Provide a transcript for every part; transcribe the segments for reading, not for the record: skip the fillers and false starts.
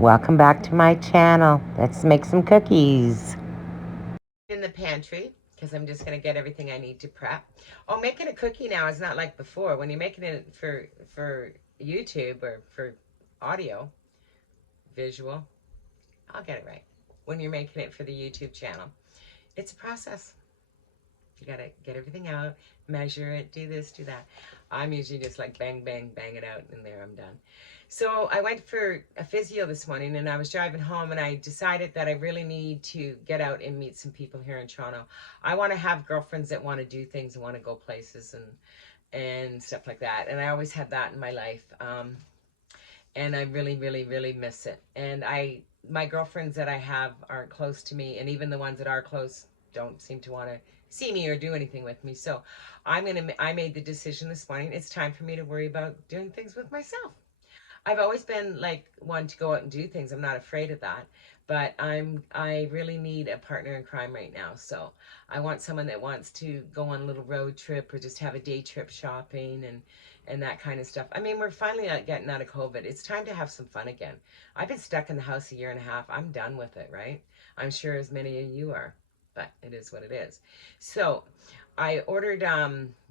Welcome back to my channel. Let's make some cookies. In the pantry, because I'm just going to get everything I need to prep. Oh, making a cookie now is not like before. When you're making it for YouTube or for audio, visual, I'll get it right. When you're making it for the YouTube channel, it's a process. You got to get everything out, measure it, do this, do that. I'm usually just like bang, bang, bang it out, and there I'm done. So I went for a physio this morning, and I was driving home, and I decided that I really need to get out and meet some people here in Toronto. I want to have girlfriends that want to do things and want to go places and stuff like that. And I always had that in my life. And I really, really, really miss it. And my girlfriends that I have aren't close to me, and even the ones that are close don't seem to want to see me or do anything with me. So I made the decision this morning. It's time for me to worry about doing things with myself. I've always been like one to go out and do things. I'm not afraid of that. But I really need a partner in crime right now. So I want someone that wants to go on a little road trip or just have a day trip shopping and that kind of stuff. I mean, we're finally getting out of COVID. It's time to have some fun again. I've been stuck in the house a year and a half. I'm done with it, right? I'm sure as many of you are, but it is what it is. So I ordered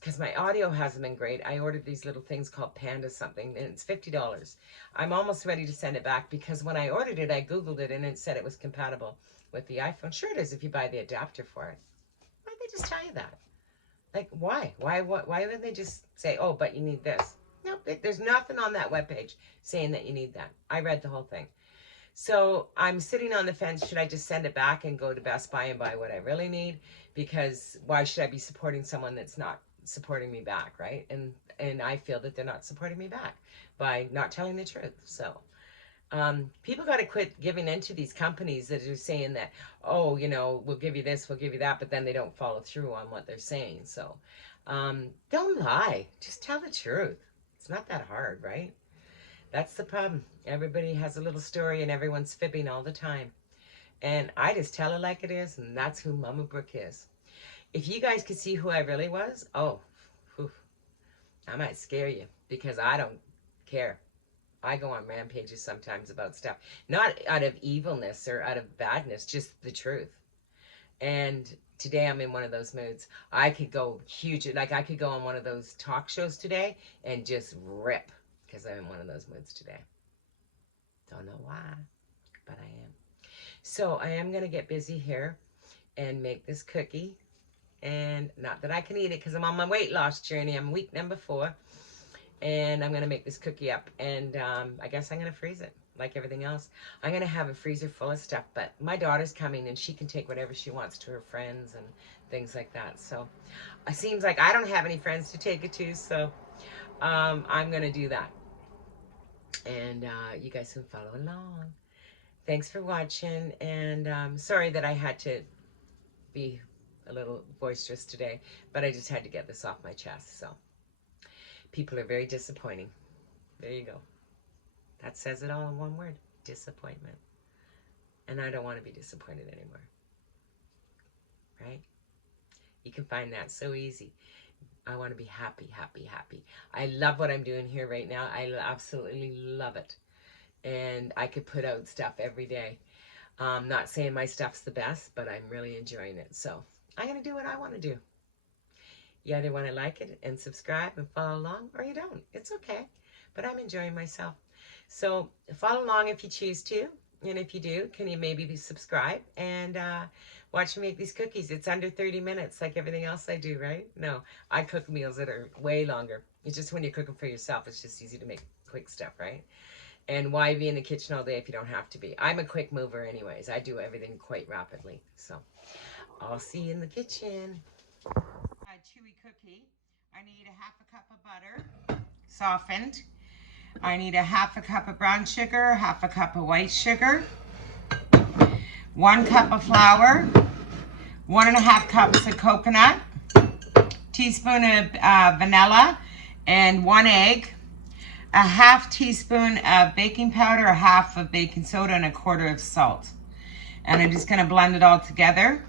because my audio hasn't been great. I ordered these little things called Panda something, and it's $50. I'm almost ready to send it back because when I ordered it, I Googled it and it said it was compatible with the iPhone. Sure it is if you buy the adapter for it. Why don't they just tell you that? Like, why? Why wouldn't they just say, oh, but you need this? No, there's nothing on that webpage saying that you need that. I read the whole thing. So I'm sitting on the fence. Should I just send it back and go to Best Buy and buy what I really need? Because why should I be supporting someone that's not supporting me back, right? And I feel that they're not supporting me back by not telling the truth. So people got to quit giving into these companies that are saying that, oh, we'll give you this, we'll give you that, but then they don't follow through on what they're saying. So don't lie. Just tell the truth. It's not that hard, right? That's the problem. Everybody has a little story and everyone's fibbing all the time. And I just tell it like it is, and that's who Mama Brooke is. If you guys could see who I really was, oh, whew, I might scare you because I don't care. I go on rampages sometimes about stuff, not out of evilness or out of badness, just the truth. And today I'm in one of those moods. I could go huge, like I could go on one of those talk shows today and just rip because I'm in one of those moods today. Don't know why, but I am. So I am going to get busy here and make this cookie. And not that I can eat it because I'm on my weight loss journey. I'm week number 4. And I'm going to make this cookie up. And I guess I'm going to freeze it like everything else. I'm going to have a freezer full of stuff. But my daughter's coming and she can take whatever she wants to her friends and things like that. So it seems like I don't have any friends to take it to. So I'm going to do that. And you guys can follow along. Thanks for watching. And sorry that I had to be a little boisterous today. But I just had to get this off my chest. So people are very disappointing. There you go. That says it all in one word. Disappointment. And I don't want to be disappointed anymore. Right? You can find that so easy. I want to be happy, happy, happy. I love what I'm doing here right now. I absolutely love it. And I could put out stuff every day. Not saying my stuff's the best, but I'm really enjoying it. So I'm going to do what I want to do. You either want to like it and subscribe and follow along, or you don't. It's okay. But I'm enjoying myself. So follow along if you choose to. And if you do, can you maybe subscribe and watch me make these cookies? It's under 30 minutes like everything else I do, right? No, I cook meals that are way longer. It's just when you're cooking for yourself, it's just easy to make quick stuff, right? And why be in the kitchen all day if you don't have to be? I'm a quick mover anyways. I do everything quite rapidly. So I'll see you in the kitchen. Chewy cookie. I need a half a cup of butter, softened. I need a half a cup of brown sugar, half a cup of white sugar, 1 cup of flour, 1.5 cups of coconut, teaspoon of vanilla, and 1 egg, a half teaspoon of baking powder, a half of baking soda, and 1/4 of salt. And I'm just going to blend it all together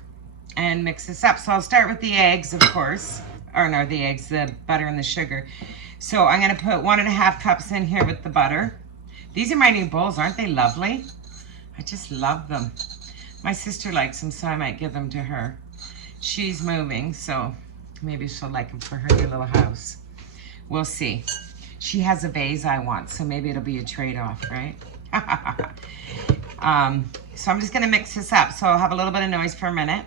and mix this up. So I'll start with the eggs, of course, or no, the butter and the sugar. So I'm going to put 1.5 cups in here with the butter, These are my new bowls. Aren't they lovely? I just love them. My sister likes them, so I might give them to her. She's moving, so maybe she'll like them for her new little house. We'll see. She has a vase I want, so maybe it'll be a trade-off, right? So I'm just gonna mix this up. So I'll have a little bit of noise for a minute.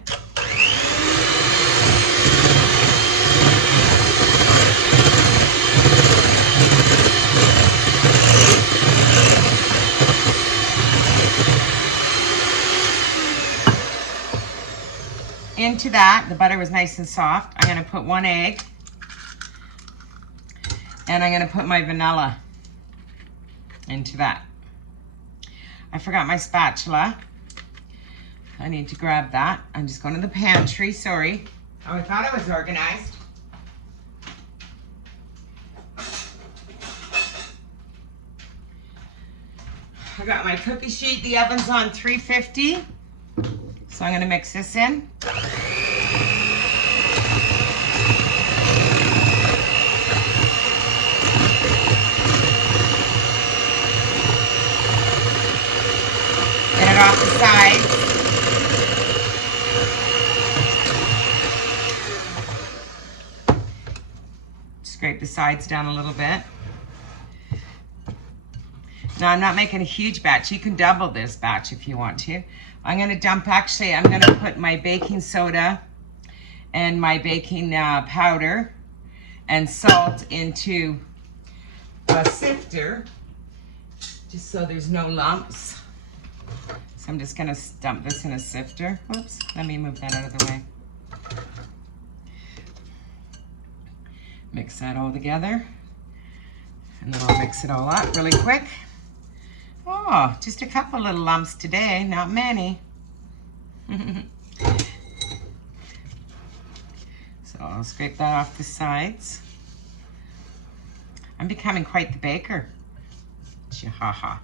Into that, the butter was nice and soft. I'm gonna put 1 egg, and I'm gonna put my vanilla into that. I forgot my spatula. I need to grab that. I'm just going to the pantry, sorry. Oh, I thought I was organized. I got my cookie sheet. The oven's on 350. So I'm gonna mix this in. Get it off the side. Scrape the sides down a little bit. Now I'm not making a huge batch. You can double this batch if you want to. I'm gonna dump, actually, I'm gonna put my baking soda and my baking powder and salt into a sifter, just so there's no lumps. So I'm just gonna dump this in a sifter. Whoops, let me move that out of the way. Mix that all together. And then I'll mix it all up really quick. Oh, just a couple little lumps today, not many. So I'll scrape that off the sides. I'm becoming quite the baker. Chihuahua.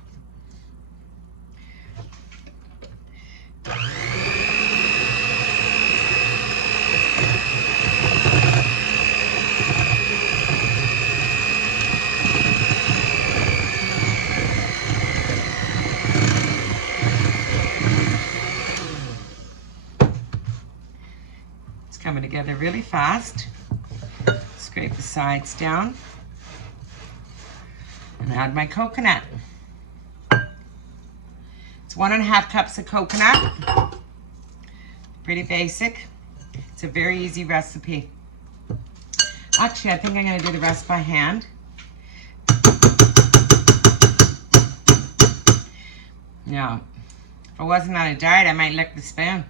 Coming together really fast. Scrape the sides down and add my coconut. It's 1.5 cups of coconut. Pretty basic. It's a very easy recipe. Actually, I think I'm going to do the rest by hand. Now, if I wasn't on a diet, I might lick the spoon.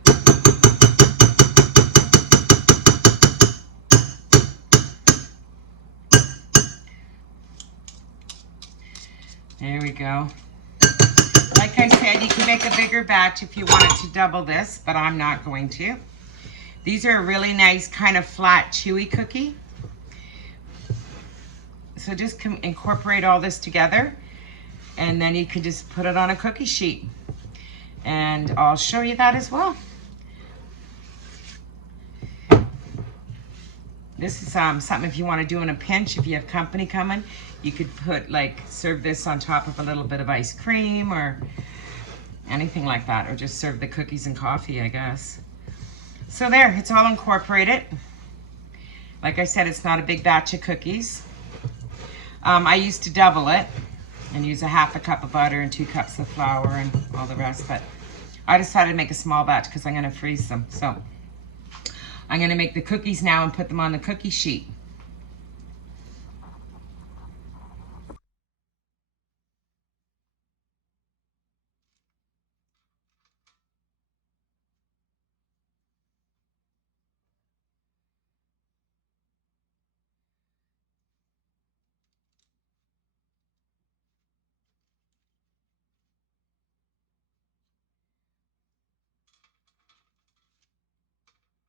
There we go. Like I said, you can make a bigger batch if you wanted to double this, but I'm not going to. These are a really nice kind of flat, chewy cookie. So just incorporate all this together, and then you can just put it on a cookie sheet. And I'll show you that as well. This is something if you want to do in a pinch, if you have company coming. You could put, like, serve this on top of a little bit of ice cream or anything like that, or just serve the cookies and coffee, I guess. So there, it's all incorporated. Like I said, it's not a big batch of cookies. I used to double it and use 1/2 cup of butter and 2 cups of flour and all the rest, but I decided to make a small batch because I'm gonna freeze them. So I'm gonna make the cookies now and put them on the cookie sheet.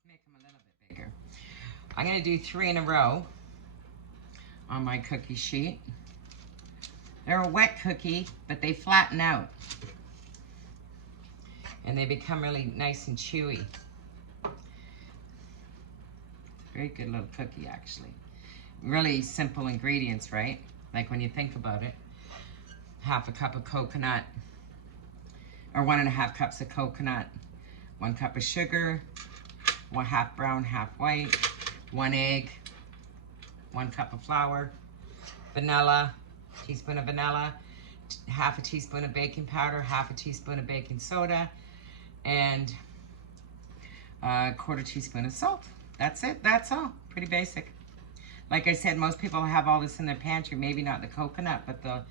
Make them a little bit bigger. I'm gonna do 3 in a row on my cookie sheet. They're a wet cookie, but they flatten out. And they become really nice and chewy. Very good little cookie, actually. Really simple ingredients, right? Like when you think about it. half a cup of coconut, or 1.5 cups of coconut, 1 cup of sugar, 1 half brown, half white, 1 egg, 1 cup of flour, vanilla, teaspoon of vanilla, half a teaspoon of baking powder, half a teaspoon of baking soda, and a 1/4 teaspoon of salt. That's it. That's all. Pretty basic. Like I said, most people have all this in their pantry. Maybe not the coconut, but the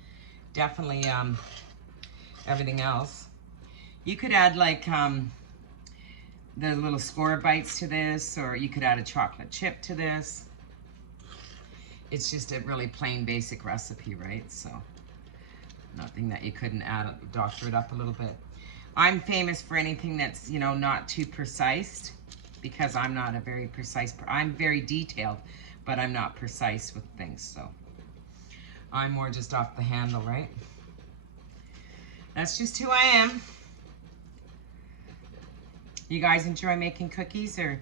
definitely everything else. You could add like the little score bites to this, or you could add a chocolate chip to this. It's just a really plain basic recipe, right? So nothing that you couldn't add, doctor it up a little bit. I'm famous for anything that's, you know, not too precise, because I'm not a very precise, I'm very detailed, but I'm not precise with things, so I'm more just off the handle, right? That's just who I am. You guys enjoy making cookies? Or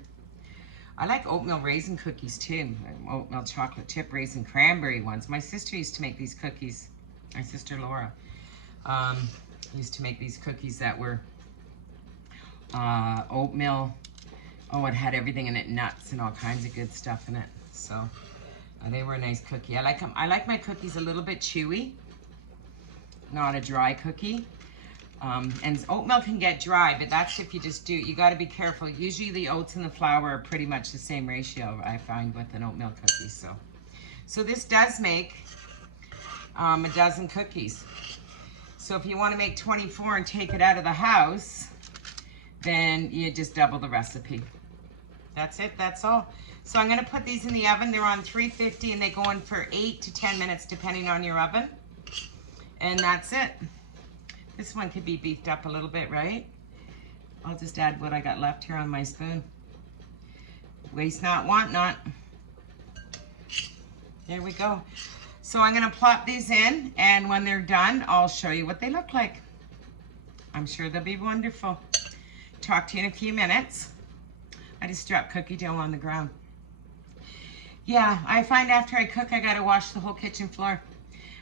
I like oatmeal raisin cookies too. Oatmeal chocolate chip raisin cranberry ones. My sister used to make these cookies. My sister Laura used to make these cookies that were oatmeal. Oh, it had everything in it, nuts and all kinds of good stuff in it. So they were a nice cookie. I like them. I like my cookies a little bit chewy, not a dry cookie. And oatmeal can get dry, but that's if you just do, you got to be careful. Usually the oats and the flour are pretty much the same ratio, I find, with an oatmeal cookie. So this does make a dozen cookies. So if you want to make 24 and take it out of the house, then you just double the recipe. That's it, that's all. So I'm going to put these in the oven. They're on 350 and they go in for 8 to 10 minutes depending on your oven. And that's it. This one could be beefed up a little bit, right? I'll just add what I got left here on my spoon. Waste not, want not. There we go. So I'm going to plop these in, and when they're done, I'll show you what they look like. I'm sure they'll be wonderful. Talk to you in a few minutes. I just dropped cookie dough on the ground. Yeah, I find after I cook, I got to wash the whole kitchen floor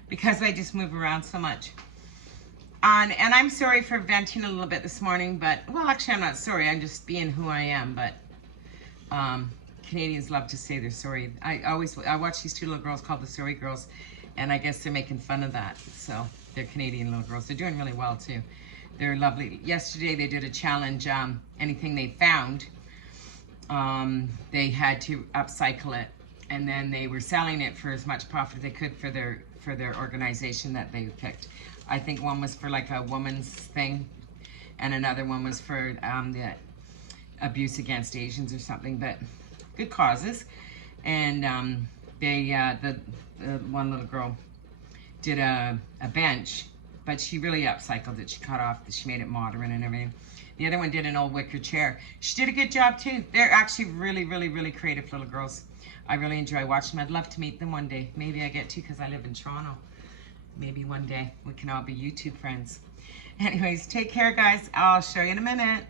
because I just move around so much. And I'm sorry for venting a little bit this morning, but, well, actually, I'm not sorry. I'm just being who I am, but Canadians love to say they're sorry. I watch these two little girls called the Sorry Girls, and I guess they're making fun of that. So they're Canadian little girls. They're doing really well, too. They're lovely. Yesterday, they did a challenge, anything they found, they had to upcycle it, and then they were selling it for as much profit as they could for their organization that they picked. I think one was for like a woman's thing, and another one was for the abuse against Asians or something, but good causes. And the one little girl did a bench, but she really upcycled it. She cut off, she made it modern and everything. The other one did an old wicker chair. She did a good job too. They're actually really, really, really creative little girls. I really enjoy watching them. I'd love to meet them one day. Maybe I get to because I live in Toronto. Maybe one day we can all be YouTube friends. Anyways, take care, guys. I'll show you in a minute.